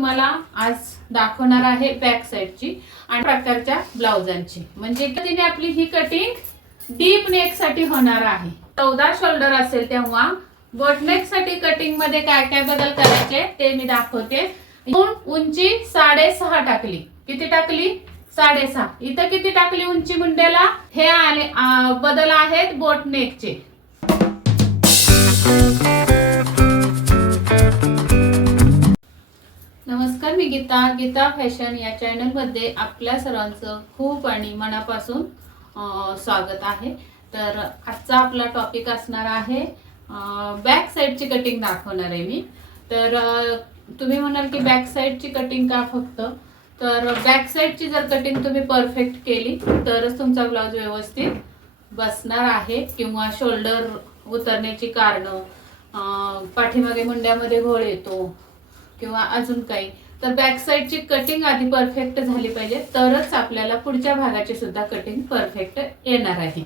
तुम्हाला आज दाखवणार आहे बॅक साईडची आणि प्रकारच्या ब्लाउजांची. म्हणजे तिने आपली ही कटिंग डीप नेकसाठी होणार आहे. चौदा शोल्डर असेल तेव्हा बोटनेकसाठी कटिंगमध्ये काय काय बदल करायचे ते मी दाखवते. उंची साडेसहा टाकली. किती टाकली? साडेसहा. इथं किती टाकली उंची मुंड्याला? हे आले बदल आहेत बोटनेकचे मी गीता गीता फॅशन या चॅनलमध्ये आपल्या सर्वांचं खूप आणि मनापासून स्वागत आहे. तर आजचा आपला टॉपिक असणार आहे बॅक साईडची कटिंग दाखवणार आहे मी. तर तुम्ही म्हणाल की बॅक साईडची कटिंग का फक्त? तर बॅक साईडची जर कटिंग तुम्ही परफेक्ट केली तरच तुमचा ब्लाऊज व्यवस्थित बसणार आहे किंवा शोल्डर उतरण्याची कारणं पाठीमागे मुंड्यामध्ये घोळ येतो किंवा अजून काही. तर बॅक साईडची कटिंग आधी परफेक्ट झाली पाहिजे. तरच आपल्याला पुढच्या भागाची सुद्धा कटिंग परफेक्ट येणार आहे.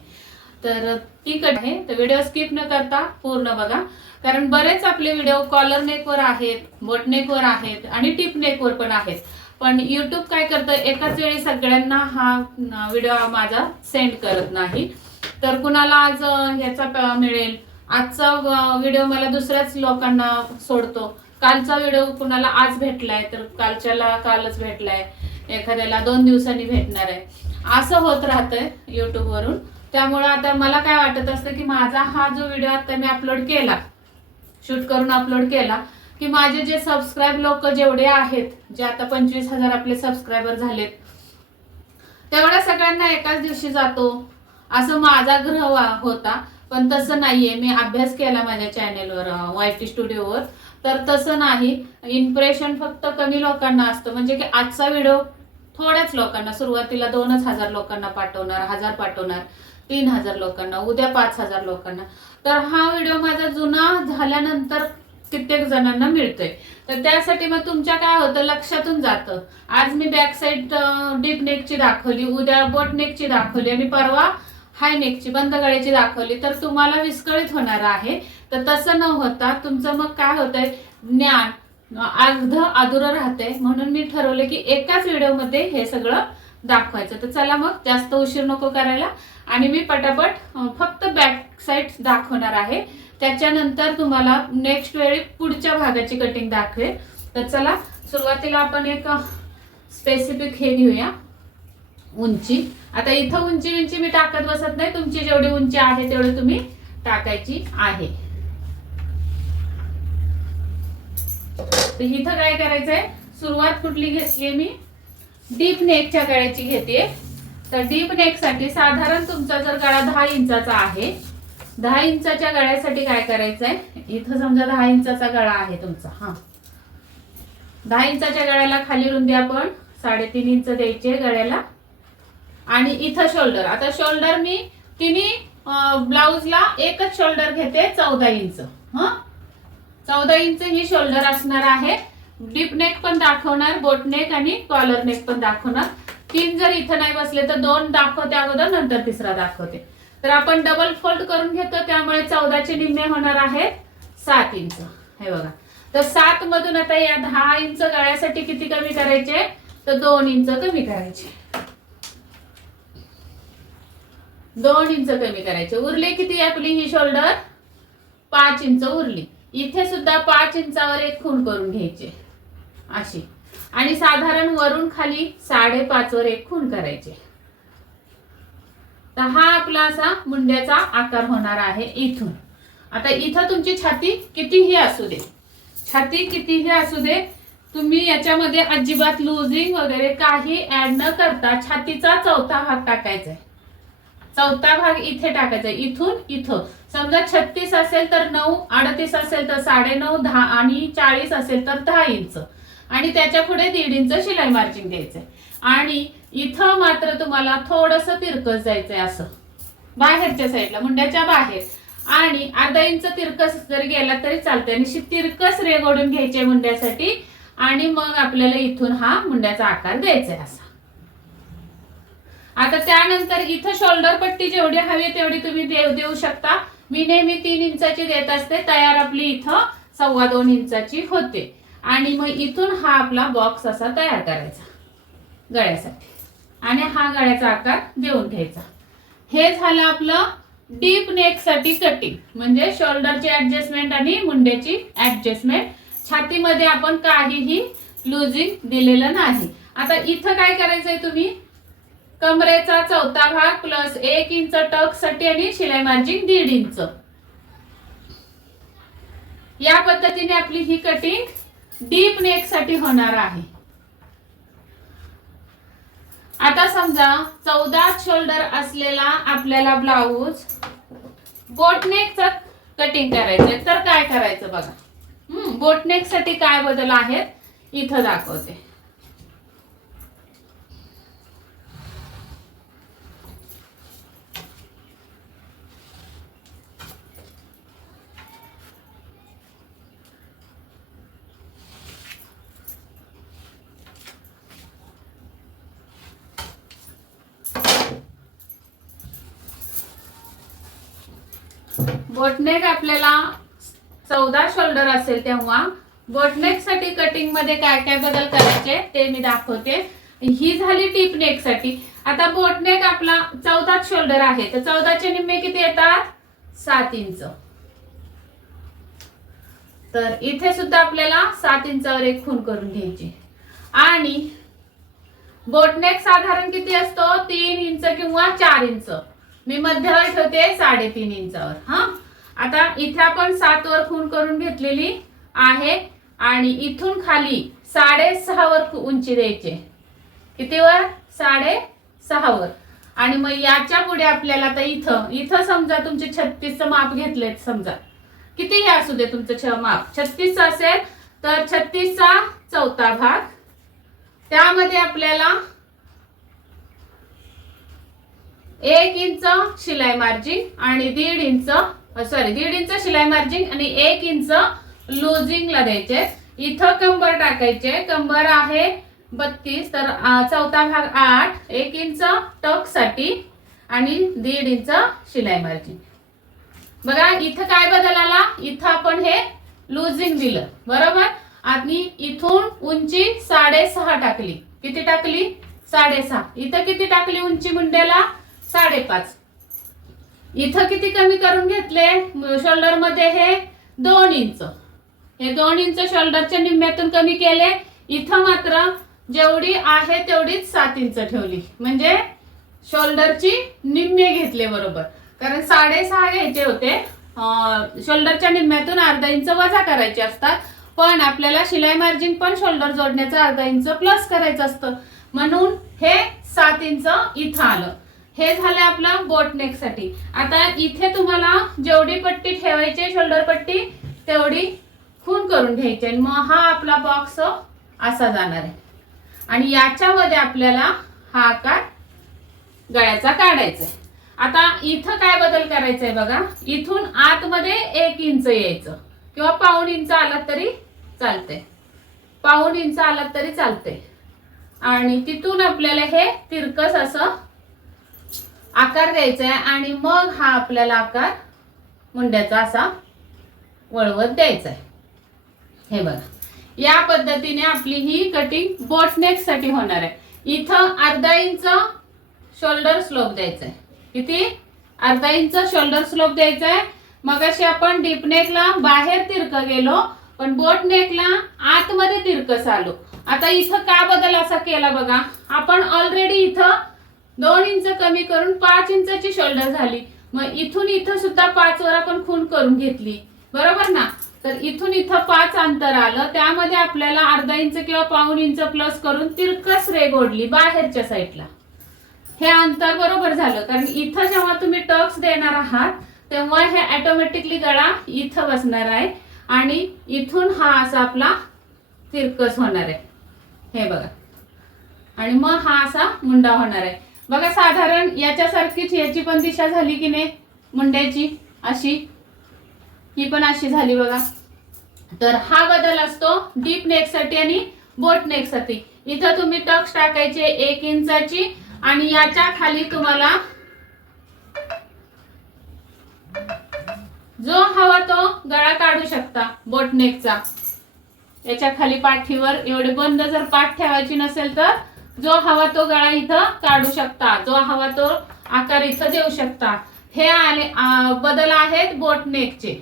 तर ती कट आहे. तर व्हिडिओ स्किप न करता पूर्ण बघा. कारण बरेच आपले व्हिडिओ कॉलर नेकवर आहेत बोट नेकवर आहेत आणि टिप नेकवर पण आहेत. पण युट्यूब काय करतं? एकाच वेळी सगळ्यांना हा व्हिडिओ माझा सेंड करत नाही. तर कुणाला आज ह्याचा मिळेल? आजचा व्हिडिओ मला दुसऱ्याच लोकांना सोडतो. कालचा व्हिडिओ कुणाला आज भेटलाय तर कालच्याला कालच भेटलाय. एखाद्याला दोन दिवसांनी भेटणार आहे. असं होत राहतंय युट्यूबवरून त्यामुळं त्यामुळे आता मला काय वाटत असतं की माझा हा जो व्हिडिओ आता मी अपलोड केला शूट करून अपलोड केला की माझे जे सबस्क्राईब लोक जेवढे आहेत जे आता पंचवीस हजार आपले सबस्क्रायबर झालेत तेवढ्या सगळ्यांना एकाच दिवशी जातो. असं माझा ग्रह होता. पण तसं नाहीये. मी अभ्यास केला माझ्या चॅनेलवर वायटी स्टुडिओवर तर तसं नाही. इम्प्रेशन फक्त कमी लोकांना असतं. म्हणजे की आजचा व्हिडिओ थोड्याच लोकांना सुरुवातीला दोनच हजार लोकांना पाठवणार हजार पाठवणार तीन हजार लोकांना उद्या पाच हजार लोकांना. तर हा व्हिडिओ माझा जुना झाल्यानंतर कित्येक जणांना मिळतोय. तर त्यासाठी मग तुमच्या काय होतं लक्षातून जातं. आज मी बॅक साईड डीप नेकची दाखवली उद्या बोट नेकची दाखवली. आणि परवा हाय नेकची बंद गळ्याची दाखवली तर तुम्हाला विस्कळीत होणार आहे. तर तसं न होता तुमचं मग काय होतंय? ज्ञान अर्ध अधुरं राहते म्हणून मी ठरवलं की एकाच व्हिडिओमध्ये हे सगळं दाखवायचं. तर चला मग जास्त उशीर नको करायला. आणि मी पटापट फक्त बॅक साईड दाखवणार आहे. त्याच्यानंतर तुम्हाला नेक्स्ट वेळी पुढच्या भागाची कटिंग दाखवेल. तर चला सुरुवातीला आपण एक स्पेसिफिक हे घेऊया. उंची. आता इथं उंची उंची मी टाकत बसत नाही. तुमची जेवढी उंची आहे तेवढी तुम्ही टाकायची आहे. इथं काय करायचंय? सुरुवात कुठली घेतली मी? डीप नेकच्या गळ्याची घेते तर डीप नेकसाठी साधारण तुमचा जर गळा दहा इंचाचा आहे दहा इंचाच्या गळ्यासाठी काय करायचंय? इथं समजा दहा इंचाचा गळा आहे तुमचा हा. दहा इंचाच्या गळ्याला खाली रुंदी आपण साडेतीन इंच द्यायची गळ्याला. आणि इथं शोल्डर आता शोल्डर मी तिन्ही ब्लाऊजला एकच शोल्डर घेते चौदा इंच. हा? चौदा इंच ही शोल्डर असणार आहे. डीप नेक पण दाखवणार बोट नेक आणि कॉलर नेक पण दाखवणार. तीन जर इथं नाही बसले तर दोन दाखवते अगोदर नंतर तिसरा दाखवते. तर आपण डबल फोल्ड करून घेतो त्यामुळे चौदाचे निम्मे होणार आहेत सात इंच. हे बघा. तर सात मधून आता या दहा इंच गळ्यासाठी किती कमी करायचे? तर दोन इंच कमी करायचे. दोन इंच कमी करायचे. उरले किती आपली ही शोल्डर पाच इंच उरली. इथे सुद्धा पाच इंचावर एक खून करून घ्यायचे. अशी. आणि साधारण वरून खाली साडेपाच वर एक खून करायचे. तर हा आपला असा मुंड्याचा आकार होणार आहे इथून. आता इथं तुमची छाती कितीही असू दे. छाती कितीही असू दे तुम्ही याच्यामध्ये अजिबात लुझिंग वगैरे काही ऍड न करता छातीचा चौथा भाग टाकायचा आहे. चौथा भाग इथे टाकायचा आहे. इथून इथं. समजा छत्तीस असेल तर नऊ अडतीस असेल तर साडे नऊ दहा आणि चाळीस असेल तर दहा इंच. आणि त्याच्या पुढे दीड इंच शिलाई मार्जिंग द्यायचंय. आणि इथं मात्र तुम्हाला थोडस तिरकस जायचंय असं. बाहेरच्या साईडला मुंड्याच्या बाहेर. आणि अर्धा इंच तिरकस जरी गेला तरी चालतंय. आणि तिरकस रेगोडून घ्यायचे मुंड्यासाठी. आणि मग आपल्याला इथून हा मुंड्याचा आकार द्यायचा आहे असा. आता त्यानंतर इथं शोल्डर पट्टी जेवढी हवी तेवढी तुम्ही देऊ देऊ शकता. मी नेहमी तीन इंचाची देत असते तयार आपली इथं सव्वा दोन इंचाची होते. आणि मग इथून हा आपला बॉक्स असा तयार करायचा गळ्यासाठी. आणि हा गळ्याचा आकार देऊन घ्यायचा. हे झालं आपलं डीप नेकसाठी कटिंग म्हणजे शोल्डरची ऍडजस्टमेंट आणि मुंड्याची ऍडजस्टमेंट छातीमध्ये आपण काहीही लुजिंग दिलेलं नाही. आता इथं काय करायचंय तुम्ही? कमरेचा चौथा भाग प्लस एक इंच टकसाठी आणि शिलाई मार्जिन दीड इंच. या पद्धतीने आपली ही कटिंग डीप नेकसाठी होणार आहे. आता समजा चौदा शोल्डर असलेला आपल्याला ब्लाऊज बोटनेकचा कटिंग करायचंय. तर काय करायचं बघा. बोटनेकसाठी काय बदल आहेत? इथं दाखवते. बोटनेक आपल्याला चौदा शोल्डर असेल तेव्हा. बोटनेकसाठी कटिंगमध्ये काय काय बदल करायचे ते मी दाखवते. ही झाली टीपनेकसाठी. आता बोटनेक आपला चौदाच शोल्डर आहे. तर चौदाचे निम्मे किती येतात? सात इंच. तर इथे सुद्धा आपल्याला सात इंचावर एक खून करून घ्यायची. आणि बोटनेक साधारण किती असतो? तीन इंच किंवा चार इंच. मी मध्यवर ठेवते साडेतीन इंचावर. हा? आता इथे आपण सात वर खून करून घेतलेली आहे आणि इथून खाली साडेसहा वर उंची द्यायची. कितीवर साडे वर. आणि मग याच्यापुढे आपल्याला आता इथं इथं समजा तुमचे छत्तीसचं माप घेतलेत समजा. किती हे असू दे तुमचं छ- माप? छत्तीस असेल तर छत्तीसचा चौथा भाग. त्यामध्ये आपल्याला एक इंच शिलाई मार्जिन आणि दीड इंच सॉरी दीड इंच शिलाई मार्जिन आणि एक इंच लुझिंगला द्यायचे. इथं कंबर टाकायचे. कंबर आहे बत्तीस तर चौथा भाग आठ. एक इंच टकसाठी आणि दीड इंच शिलाई मार्जिन बघा इथं काय बदल आला? इथं आपण हे लुझिंग दिलं. बरोबर? आणि इथून उंची साडेसहा टाकली. किती टाकली? साडेसहा. इथं किती टाकली उंची मुंड्याला? साडेपाच. इथं किती कमी करून घेतले? शोल्डरमध्ये हे दोन इंच. हे दोन इंच शोल्डरच्या निम्म्यातून कमी केले. इथं मात्र जेवढी आहे तेवढीच सात इंच ठेवली. म्हणजे शोल्डरची निम्मे घेतले बरोबर. कारण साडेसहा घ्यायचे होते. शोल्डरच्या निम्म्यातून अर्धा इंच वजा करायचे असतात. पण आपल्याला शिलाई मार्जिन पण शोल्डर जोडण्याचं अर्धा इंच प्लस करायचं असतं. म्हणून हे सात इंच इथं आलं. हे झालं आपलं बोटनेकसाठी. आता इथे तुम्हाला जेवढी पट्टी ठेवायची शोल्डर पट्टी तेवढी खून करून घ्यायची आणि मग हा आपला बॉक्स असा जाणार आहे. आणि याच्यामध्ये आपल्याला हा आकार गळ्याचा काढायचा आहे. आता इथं काय बदल करायचा आहे बघा. इथून आतमध्ये एक इंच यायचं. किंवा पाऊण इंच आलात तरी चालतंय. पाऊण इंच आलात तरी चालतंय. आणि तिथून आपल्याला हे तिरकस असं आकार द्यायचा आहे आणि मग हा आपल्याला आकार मुंड्याचा असा वळवत द्यायचा आहे. हे बघा. या पद्धतीने आपली ही कटिंग बोटनेकसाठी होणार आहे. इथं अर्धा इंच शोल्डर स्लोप द्यायचा आहे. किती? अर्धा इंच शोल्डर स्लोप द्यायचा आहे. मग अशी आपण डीपनेकला बाहेर तिरक गेलो पण बोट नेकला आतमध्ये तिरकस आलो आता इथं का बदल असा केला बघा? आपण ऑलरेडी इथं दोन इंच कमी करून पाच इंचाची शोल्डर झाली. मग इथून इथं सुद्धा पाच वर आपण खून करून घेतली. बरोबर ना? तर इथून इथं पाच अंतर आलं. त्यामध्ये आपल्याला अर्धा इंच किंवा पाऊन इंच प्लस करून तिरकस रेग ओढली बाहेरच्या साईडला. हे अंतर बरोबर झालं. कारण इथं जेव्हा तुम्ही टक्स देणार आहात तेव्हा हे ऑटोमॅटिकली गळा इथं बसणार आहे. आणि इथून हा असा आपला तिरकस होणार आहे. हे बघा. आणि मग हा असा मुंडा होणार आहे. बघा साधारण याच्यासारखीच याची पण दिशा झाली की नाही? मुंड्याची अशी. ही पण अशी झाली बघा. तर हा बदल असतो डीप नेकसाठी आणि बोट नेकसाठी इथं तुम्ही टक्स टाकायचे एक इंचाची आणि याच्या खाली तुम्हाला जो हवा तो गळा काढू शकता बोटनेकचा याच्या खाली पाठीवर एवढे बंद जर पाठ ठेवायची नसेल तर जो हवा तो गळा इथं काढू शकता जो हवा तो आकार इथं देऊ शकता. हे आले बदल आहेत बोटनेकचे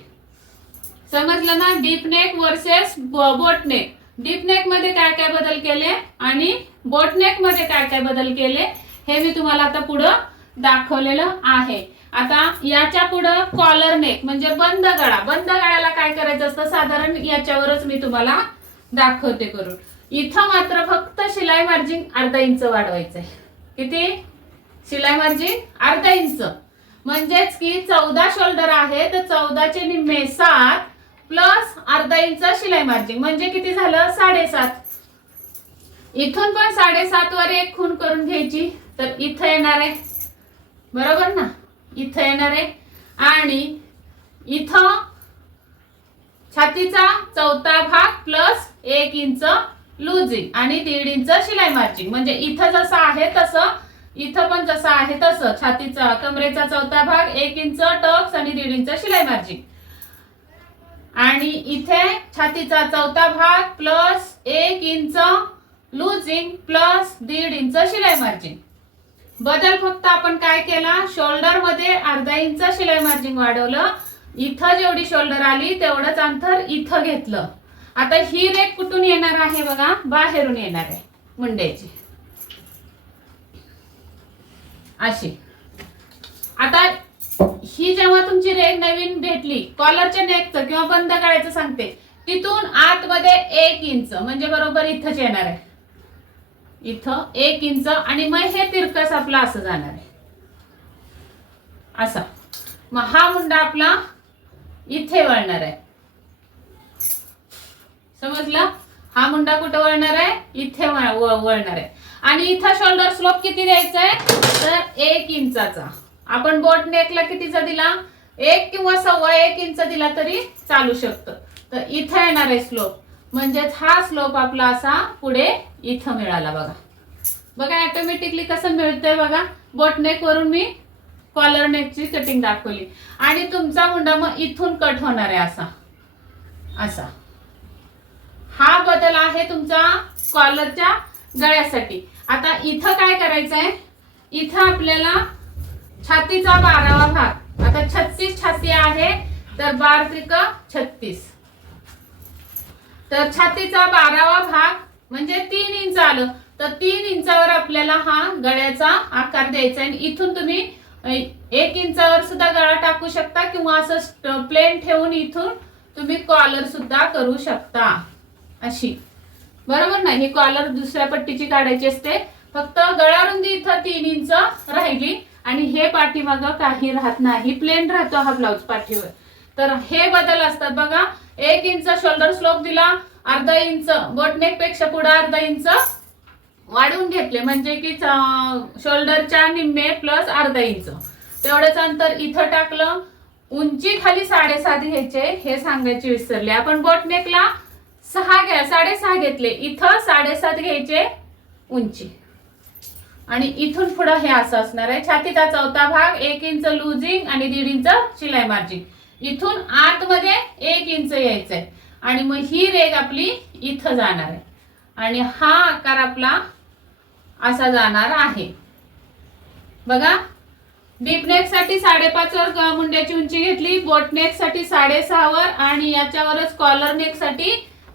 समजलं ना? डीपनेक वर्सेस बोटनेक डीपनेकमध्ये काय काय बदल केले आणि बोटनेकमध्ये काय काय बदल केले हे मी तुम्हाला आता पुढं दाखवलेलं आहे. आता याच्या पुढं कॉलर नेक म्हणजे बंद गळा. बंद गळ्याला काय करायचं असतं? साधारण याच्यावरच मी तुम्हाला दाखवते करून. इथं मात्र फक्त शिलाई मार्जिन अर्धा इंच वाढवायचं आहे किती? शिलाई मार्जिन अर्धा इंच. म्हणजेच की चौदा शोल्डर आहे तर चौदाचे निम्मे सात प्लस अर्धा इंच शिलाई मार्जिन. म्हणजे किती झालं? साडेसात. इथून पण साडेसात वर एक खून करून घ्यायची. तर इथं येणार आहे. बरोबर ना? इथं येणार आहे. आणि इथं छातीचा चौथा भाग प्लस एक इंच लुजिंग आणि दीड इंच शिलाई मार्जिंग म्हणजे इथं जसं आहे तसं इथं पण जसं आहे तसं. छातीचा कमरेचा चौथा भाग एक इंच टक्स आणि दीड इंच शिलाई मार्जिंग आणि इथे छातीचा चौथा भाग प्लस एक इंच लुजिंग प्लस दीड इंच शिलाई मार्जिन बदल फक्त आपण काय केला? शोल्डरमध्ये अर्धा इंच शिलाई मार्जिन वाढवलं. इथं जेवढी शोल्डर आली तेवढंच अंतर इथं घेतलं. आता ही रेख कुठून येणार आहे बघा? बाहेरून येणार आहे मुंड्याची अशी. आता ही जेव्हा तुमची रेख नवीन भेटली कॉलरच्या नेकचं किंवा बंद करायचं सांगते तिथून आतमध्ये एक इंच म्हणजे बरोबर इथंच येणार आहे. इथं एक इंच आणि मग हे तिरकस आपला असं जाणार आहे. असा. मग हा मुंडा आपला इथे वळणार आहे. समजलं? हा मुंडा कुठं वळणार आहे? इथे वळणार आहे. आणि इथं शोल्डर स्लोप किती द्यायचा आहे तर एक इंचाचा. आपण बोट नेकला कितीचा दिला? एक किंवा सव्वा एक इंच दिला तरी चालू शकतं. तर इथं येणार आहे स्लोप म्हणजेच हा स्लोप आपला असा पुढे इथं मिळाला बघा. बघा ऑटोमॅटिकली कसं मिळतंय बघा. बोटनेक वरून मी कॉलर नेकची कटिंग दाखवली. आणि तुमचा मुंडा मग इथून कट होणार आहे असा. असा. हा बदल आहे तुमचा कॉलरच्या गळ्यासाठी. आता इथं काय करायचंय? इथं आपल्याला छातीचा बारावा भाग. आता छत्तीस छाती आहे तर बार त्रिक छत्तीस. तर छातीचा बारावा भाग म्हणजे तीन इंच आलं. तर तीन इंचावर आपल्याला हा गळ्याचा आकार द्यायचा आहे. आणि इथून तुम्ही एक इंचावर सुद्धा गळा टाकू शकता किंवा असं प्लेन ठेवून इथून तुम्ही कॉलर सुद्धा करू शकता. अशी. बरोबर ना ही कॉलर दुसऱ्या पट्टीची काढायची असते. फक्त गळारुंदी इथं तीन इंच राहिली आणि हे पाठीमागं काही राहत नाही. प्लेन राहतो हा ब्लाऊज पाठीवर. तर हे बदल असतात बघा. एक इंच शोल्डर स्लोप दिला अर्धा इंच बोटनेकपेक्षा पुढे अर्धा इंच वाढवून घेतले. म्हणजे की शोल्डरच्या निम्मे प्लस अर्धा इंच. तेवढंच अंतर इथं टाकलं. उंची खाली साडेसात घ्यायचे हे सांगायचे विसरले. आपण बोटनेकला सहा घ्या साडेसहा घेतले. इथं साडेसात घ्यायचे उंची. आणि इथून पुढं हे असं असणार आहे. छातीचा चौथा भाग एक इंच लुझिंग आणि दीड इंच शिलाई मार्जिंग इथून आतमध्ये एक इंच यायचंय. आणि मग ही रेग आपली इथं जाणार आहे. आणि हा आकार आपला असा जाणार आहे. बघा डीपनेकसाठी साडेपाचवर मुंड्याची उंची घेतली बोटनेकसाठी साडेसहावर आणि याच्यावरच कॉलर नेकसाठी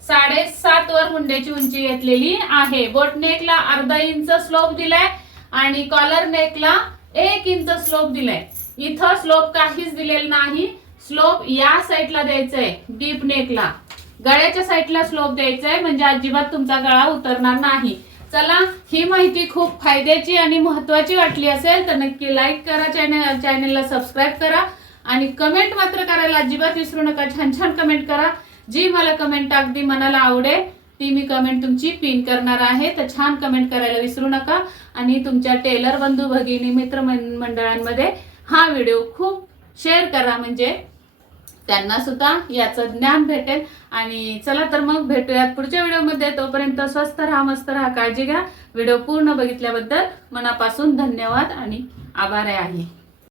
साडेसात वर मुंड्याची उंची घेतलेली आहे. बोट नेकला अर्धा इंच स्लोप दिलाय आणि कॉलर नेकला एक इंच स्लोप दिलाय. इथं स्लोप काहीच दिलेला नाही. स्लोप या साईडला द्यायचंय डीप नेकला. गळ्याच्या साईडला स्लोप द्यायचा आहे म्हणजे अजिबात तुमचा गळा उतरणार नाही. चला ही माहिती खूप फायद्याची आणि महत्वाची वाटली असेल तर नक्की लाईक करा चॅनल चॅनलला सबस्क्राईब करा. आणि कमेंट मात्र करायला अजिबात विसरू नका छान छान कमेंट करा. जी मला कमेंट अगदी मनाला आवडेल ती मी कमेंट तुमची पिन करणार आहे. तर छान कमेंट करायला विसरू नका. आणि तुमच्या टेलर बंधू भगिनी मित्र मंडळांमध्ये हा व्हिडिओ खूप शेअर करा. म्हणजे त्यांना सुद्धा याचं ज्ञान भेटेल. आणि चला तर मग भेटूयात पुढच्या व्हिडिओमध्ये तोपर्यंत स्वस्त राहा मस्त राहा काळजी घ्या. व्हिडिओ पूर्ण बघितल्याबद्दल मनापासून धन्यवाद आणि आभार आहे.